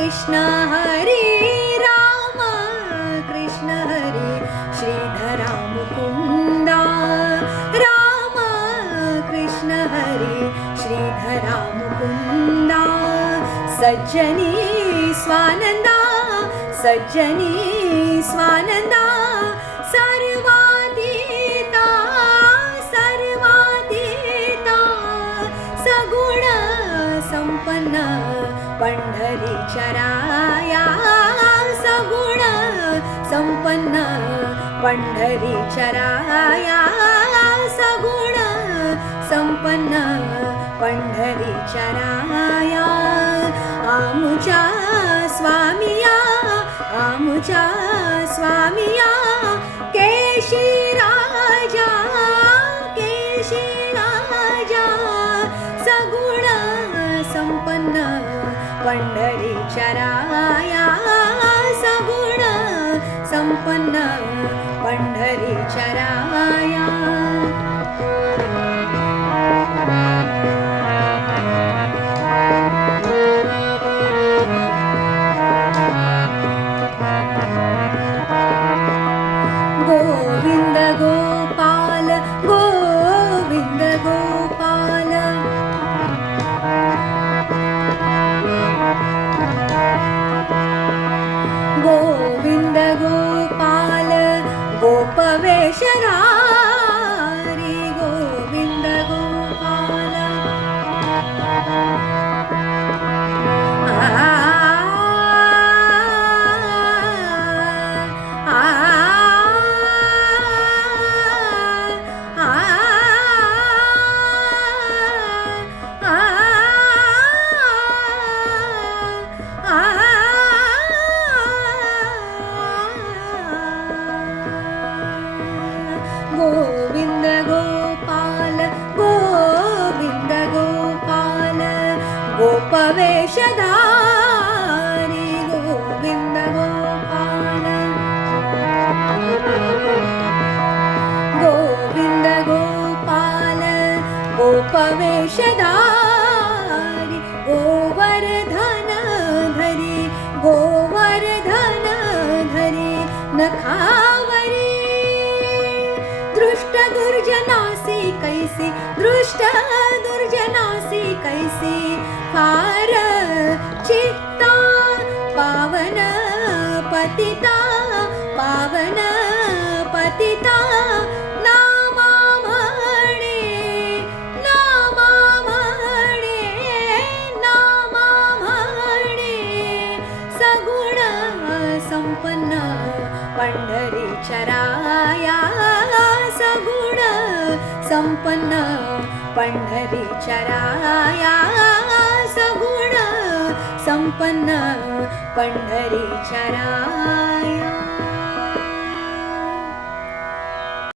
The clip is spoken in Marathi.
कृष्ण हरे राम कृष्ण हरे श्रीधरा मुकुंदा राम कृष्ण हरे श्रीधरा मुकुंदा सज्जनी स्वानंदा सज्जनी स्वानंदा सर्वातीता सर्वातीता सगुण संपन्न पंढरीच्या राया सगुण संपन्न पंढरीच्या राया सगुण संपन्न पंढरीच्या राया आमुच्या स्वामिया आमुच्या स्वामिया केशी राजा सगुण संपन्न पंढरीच्या राया सगुण संपन्न पंढरीच्या राया गोविंद गोपाल गोविंद गोपाल गोविंद गोपाल गोपवेशधारी गोविंद गोपाल गोविंद गोपाल गोविंद गोपाल गोपवेशधारी गोविंद गोपाल गोविंद गोपाल गोपवेशधारी गोवर्धन धरी नखावरी दृष्ट दुर्जनासी कैसे फार चित्ता पावन पतिता नामा म्हणे सगुण संपन्न पंढरीच्या राया सगुण संपन्न पंढरीच्या राया सगुण संपन्न पंढरीच्या राया